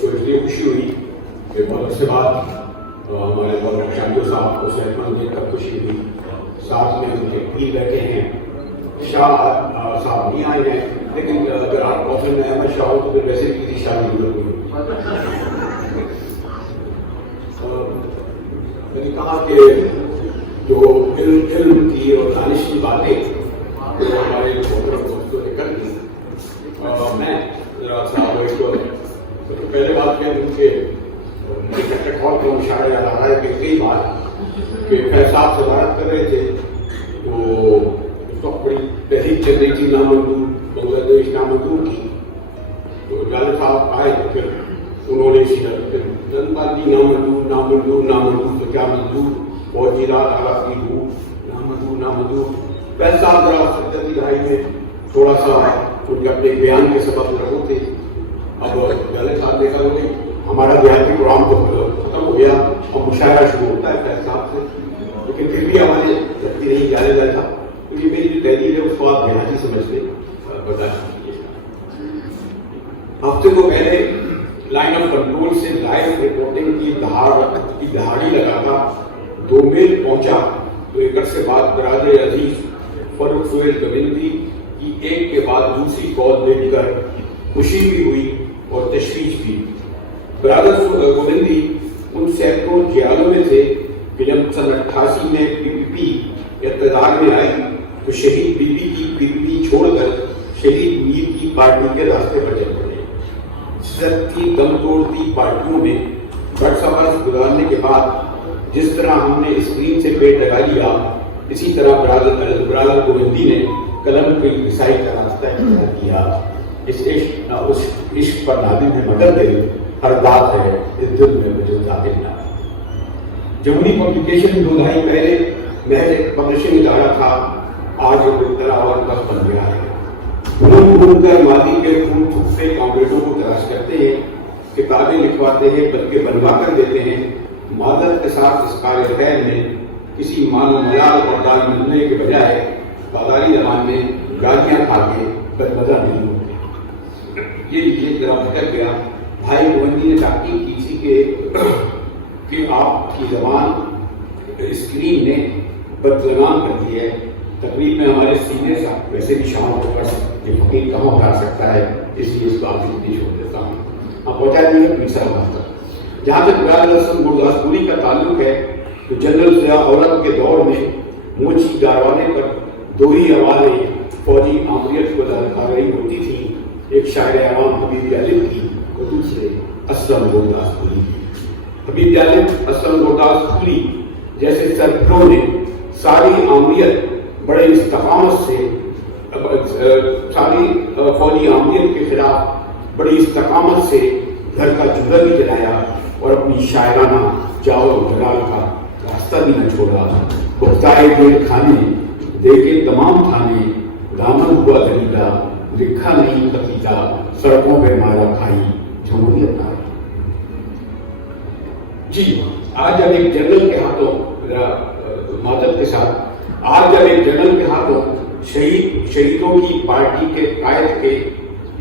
تو اس لیے خوشی ہوئی کہ بہت سے بعد ہمارے مولانا شامل صاحب کو صحت مند دیکھ کر خوشی ہوئی. ساتھ میں ان کے پیر بیٹھے ہیں. شاہ صاحب نہیں آئے ہیں، لیکن اگر آپ کوفر میں احمد شاہ ہو تو پھر ویسے بھی کسی شاہ کی ضرورت نہیں. میں نے کہا کہ جو علم کی اور دانش کی باتیں جو ہمارے محترم دوستوں نے کر دی، میں ذرا صاحب ایک پہلے بات میں ان کے ہال کا مشاہدہ یاد آ رہا ہے کہ کئی بار کہ فیض صاحب سے بات کر رہے تھے تو اس وقت بڑی تحریک چل رہی تھی نامنظور بنگلہ دیش نامنظور کی. تو جان صاحب آئے تو پھر انہوں نے اسی طرح جنتا جی نامنظور نامنظور نامنظور تو کیا منظور فوجی رات اعلیٰ کی روح نامنظور نامنظور. فیض صاحب ذرا سجدتی دہائی میں تھوڑا سا ان کے اپنے بیان کے سبب رہو تھے. اب جان صاحب دیکھا تو ہمارا دیہاتی پروگرام تو ختم ہو گیا اور مشاعرہ شروع ہوتا ہے فیض صاحب سے، لیکن پھر بھی ہمارے لگتی نہیں جانے جاتا. تو یہ میری جو تحریر ہے اس کو آپ دیہاتی سمجھ کے برداشت کیجیے. ہفتے کو پہلے لائن آف کنٹرول سے لائیو رپورٹنگ کی دہاڑی لگا تھا 2 میل پہنچا تو ایک عرصے بعد برادر عزیز فاروق سہیل گوندی کی ایک کے بعد دوسری کال دیکھ کر خوشی بھی ہوئی اور تشویش بھی. برادر گوندی ان سینکڑوں جیالوں میں تھے کہ جب سن 88 میں PPP اقتدار میں آئی تو شہید بی بی کی PPP چھوڑ کر شہید میر کی پارٹی کے راستے پر چل پڑے. سب کی دم توڑتی پارٹیوں میں بڑھ سفر گزارنے کے بعد جس طرح ہم نے اسکرین سے پیٹ لگا لیا، اسی طرح برادر گوندی نے قلم کی رسائی کا راستہ اختیار کیا. اس عشق پر نادم ہے مگر دل ہر بات ہے اس دل میں مجھے ظاہر نہ. جمہوری پبلیکیشن 2 دہائی پہلے محض ایک پبلشنگ ادارہ تھا، آج وہ ایک طرح اور بس بن گیا ہے. گھوم کر ماضی کے خون تھکتے کامریڈوں کو تلاش کرتے ہیں، کتابیں لکھواتے ہیں بلکہ بنوا کر دیتے ہیں. معذرت کے ساتھ اس کار خیر میں کسی مان و ملال اور دال ملنے کے بجائے بازاری زبان میں گالیاں کھا کے بدمزہ نہیں ہوتے. یہ ذرا بھٹک گیا. بھائی گوندی نے تحقیق کی تھی کہ آپ کی زبان اسکرین نے بدزبان کر دی ہے. تقریب میں ہمارے سینئر صاحب ویسے بھی شام کو کر سکتے ہیں، فقیر کہاں اتار سکتا ہے، اس لیے اس بات کی چھوڑ دیتا ہوں. آپ پہنچا دیے پیر صاحب تک. جہاں تک برادر حسن گرداس پوری کا تعلق ہے تو جنرل ضیاء اورنگ کے دور میں موچی داروانے پر 2 ہی آوازیں فوجی آمریت کو دکھا رہی ہوتی تھی، ایک شاعر عوام حبیب جالب کی اور دوسرے اسلم گرداس پوری کی. حبیب جالب اسلم گرداس پوری جیسے سربراہوں نے ساری آمریت بڑے استقامت سے ساری فوجی آمریت کے خلاف بڑی استقامت سے گھر کا چولہا بھی جلایا اور اپنی شاعرانہ جاؤ جلال کا راستہ بھی نہ چھوڑا. بختائے دل کھانے دے کے تمام تھانے دامن ہوا دریدہ لکھا نہیں قصیدہ سڑکوں پہ مارا کھائی جمہوریت آئی. جی آج جب ایک جنرل کے ہاتھوں معذرت کے ساتھ آج جب ایک جنرل کے ہاتھوں شہیدوں کی پارٹی کے قائد کے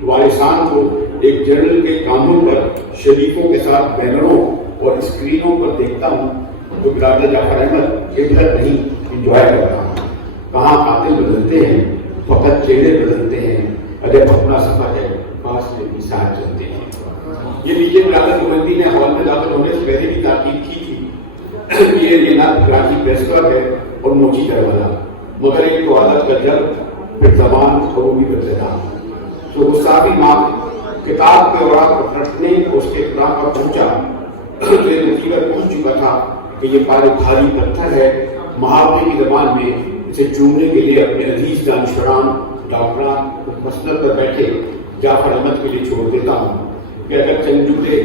وارثان کو ایک جنرل کے کاموں پر شریفوں کے ساتھ بینروں اور اسکرینوں پر دیکھتا ہوں تو برادر جعفر احمد عبرت نہیں انجوائے کر رہا ہوں. کہاں قاتل بدلتے ہیں فقط چہرے بدلتے ہیں، اگر اپنا سفر ہے پاس میں بھی ساتھ چلتے ہیں. یہ نیچے برادر گوندی نے ہال میں داخل ہونے سے پہلے بھی تاکید کی تھی یہ نہ کراچی پریس کلب ہے اور موچی دروازہ، مگر ایک تو عادت کا جب پھر زبان قومی ابتدا. تو گستاخی ماں کتاب کے اوراق پر پلٹنے اس کے اقرار پر پہنچا تو ایک مصیبت پہنچ چکا تھا کہ یہ بھاری پتھر ہے. محاورے کی زبان میں اسے چومنے کے لیے اپنے عزیز دانشوران ڈاکٹران مسند پر بیٹھے جعفر احمد کے لیے چھوڑ دیتا ہوں کہ اگر چند جملے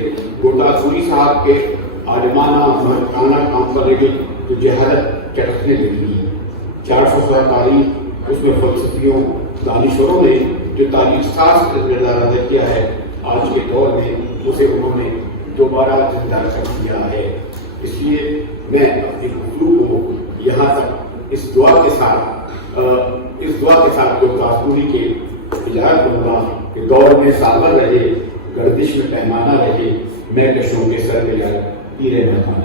گرداس پوری صاحب کے عالمانہ محکمانہ کام پر لگے تو جہالت چٹکنے لگی. 400 سال تاریخ اس میں فلسفیوں دانشوروں نے جو تاریخ ساز کا کردار ادا کیا ہے، آج کے دور میں اسے انہوں نے دوبارہ زندہ کر دیا ہے. اس لیے میں اپنی گفتگو کو یہاں تک اس دعا کے ساتھ گرداس پوری کے ہدایت کروں گا کہ دور میں سالور رہے گردش میں پیمانہ رہے، میں کشوں کے سر پہ جائے تیرے مہمان